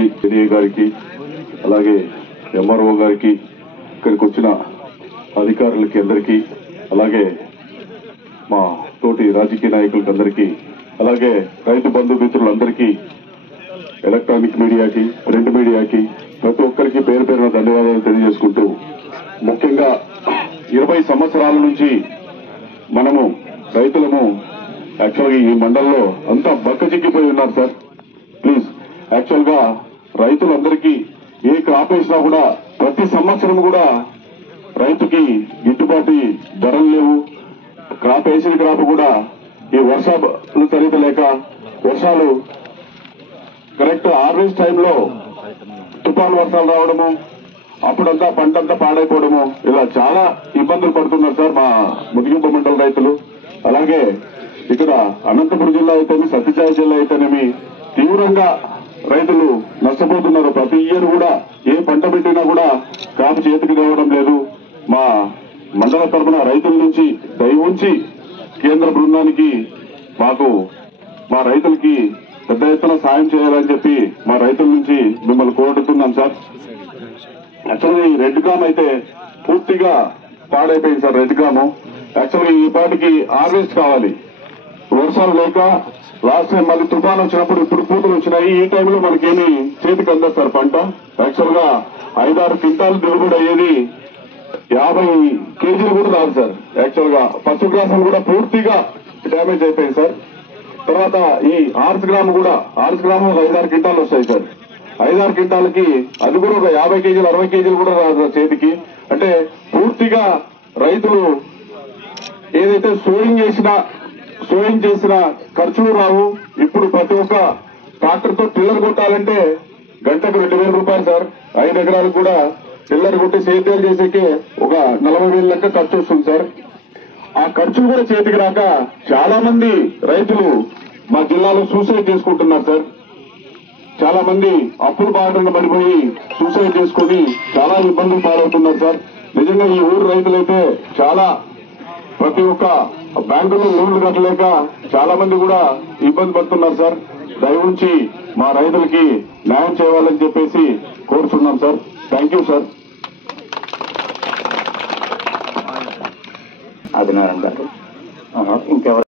గారికి ఎడిఏ గారికి అలాగే ఎంఆర్ఓ గారికి ఇక్కడికి వచ్చిన అధికారులకి అందరికీ అలాగే మా తోటి రాజకీయ నాయకులకి అందరికీ అలాగే రైతు బంధు మిత్రులందరికీ ఎలక్ట్రానిక్ మీడియాకి ప్రింట్ మీడియాకి ప్రతి ఒక్కరికి పేరు పేరున ధన్యవాదాలు తెలియజేసుకుంటూ ముఖ్యంగా 20 సంవత్సరాల నుంచి మనము రైతులము యాక్చువల్గా ఈ మండలంలో అంతా బక్కచిక్కిపోయి ఉన్నారు సార్. ప్లీజ్ యాక్చువల్ గా రైతులందరికీ ఏ క్రాప్ వేసినా కూడా ప్రతి సంవత్సరం కూడా రైతుకి గిట్టుబాటు ధరలు లేవు. క్రాప్ వేసిన క్రాప్ కూడా ఈ వర్షాలు సరిత లేక వర్షాలు కరెక్ట్ హార్వెస్ట్ టైంలో తుఫాను వర్షాలు రావడము అప్పుడంతా పంటంతా పాడైపోవడము ఇలా చాలా ఇబ్బందులు పడుతున్నారు సార్ మా ముదిగింపు మండల రైతులు. అలాగే ఇక్కడ అనంతపురం జిల్లా అయితేనే సత్యసాయి జిల్లా అయితేనేమి తీవ్రంగా రైతులు నష్టపోతున్నారు. ప్రతి ఇయర్ కూడా ఏ పంట పెట్టినా కూడా కాపు చేతికి రావడం లేదు. మా మండల తరఫున రైతుల నుంచి దయ ఉంచి కేంద్ర బృందానికి మాకు మా రైతులకి పెద్ద ఎత్తున సాయం చేయాలని చెప్పి మా రైతుల నుంచి మిమ్మల్ని కోరుతున్నాం సార్. యాక్చువల్గా ఈ రెడ్ కామ్ అయితే పూర్తిగా పాడైపోయింది సార్. రెడ్ కాము యాక్చువల్గా ఈ పాటికి హార్వెస్ట్ కావాలి. వర్షాలు లేక లాస్ట్ టైం మళ్ళీ తుఫాను వచ్చినప్పుడు ఇప్పుడు పూతలు వచ్చినాయి. ఈ టైంలో మనకేమి చేతికి అందదు సార్ పంట. యాక్చువల్ గా 5-6 క్వింటాలు దిగుబడి అయ్యేది 50 కేజీలు కూడా రాదు సార్. యాక్చువల్ గా పశుగ్రాసం కూడా పూర్తిగా డ్యామేజ్ అయిపోయింది సార్. తర్వాత ఈ ఆర్స్ గ్రామ్ 5-6 క్వింటాలు వస్తాయి సార్. 5-6 క్వింటాలకి అది కూడా ఒక 50 కేజీలు 60 కేజీలు కూడా రాదు సార్ చేతికి. అంటే పూర్తిగా రైతులు ఏదైతే సోయింగ్ చేసిన ఖర్చులు రావు. ఇప్పుడు ప్రతి ఒక్క ట్రాక్టర్ తో టిల్లర్ కొట్టాలంటే గంటకు 2,000 రూపాయలు సార్. 5 ఎకరాలకు కూడా టిల్లర్ కొట్టి సేద్యాలు చేసేకే ఒక 40,000 లెక్క ఖర్చు వస్తుంది సార్. ఆ ఖర్చులు కూడా చేతికి రాక చాలా మంది రైతులు మా జిల్లాలో సూసైడ్ చేసుకుంటున్నారు సార్. చాలా మంది అప్పులు బాటన పడిపోయి సూసైడ్ చేసుకుని చాలా ఇబ్బందులు పాలవుతున్నారు సార్. నిజంగా ఈ ఊరు రైతులైతే చాలా ప్రతి ఒక్క బ్యాంకులో లోన్లు కట్టలేక చాలా మంది కూడా ఇబ్బంది పడుతున్నారు సార్. దయవుంచి మా రైతులకి న్యాయం చేయాలని చెప్పేసి కోరుతున్నాం sir. Thank you sir. Adinarayana గారు ఇంకెవరు